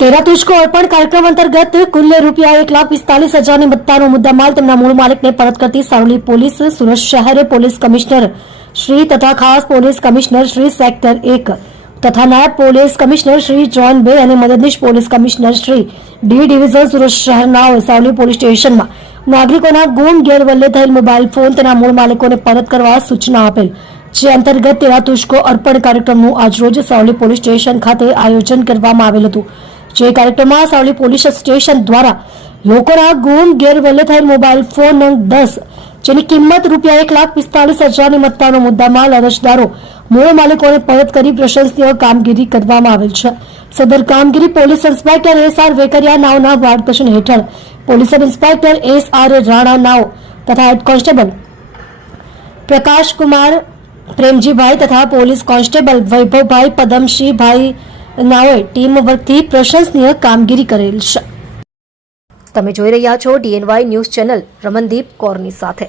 तेरा तुझको अर्पण कार्यक्रम अंतर्गत कुल રૂપિયા 1,45,000ની મત્તાનો મુદ્દામાલ તેમના મૂળ માલિકને પરત કરતી સારોલી પોલીસ સુરત શહેર પોલીસ કમિશનર શ્રી તથા ખાસ પોલીસ કમિશનર શ્રી સેક્ટર 1 તથા નાયબ પોલીસ કમિશનર શ્રી જોન 2 અને મદદનીશ police commissioner Shri D division Surat શહેરના સારોલી પોલીસ સ્ટેશનમાં નાગરિકોના ગુમ ગેરવલ્લે થયેલ મોબાઈલ ફોન તેના મૂળ માલિકોને પરત કરવા સૂચના આપેલ, જે અંતર્ગત તેરા તુझको અર્પણ કાર્યક્રમનું આજરોજ સારોલી પોલીસ સ્ટેશન ખાતે આયોજન કરવામાં આવેલ હતું। જે કાર્યક્રમમાં સારોલી પોલીસ સ્ટેશન દ્વારા લોકોના ગુમ ગેરવલ્લે થયેલ મોબાઈલ ફોન નંગ 10 જેની કિંમત રૂપિયા 1,45,000ની મત્તાનો મુદ્દામાલ અરજદારો મૂળ માલિકોને પરત કરી પ્રશંસનીય કામગીરી કરવામાં આવેલ છે। સદર કામગીરી પોલીસ ઇન્સ્પેક્ટર SR વેકરિયા નાવના માર્ગદર્શન હેઠળ police sub inspector SR Rana નાવ તથા હેડ કોન્સ્ટેબલ પ્રકાશ કુમાર પ્રેમજીભાઈ તથા પોલીસ કોન્સ્ટેબલ વૈભવભાઈ પદમસિંહભાઈ નાઓએ ટીમ વર્કથી પ્રશંસનીય કામગીરી કરેલ છે। તમે જોઈ રહ્યા છો DNY ન્યૂઝ ચેનલ રમનદીપ કૌરની સાથે।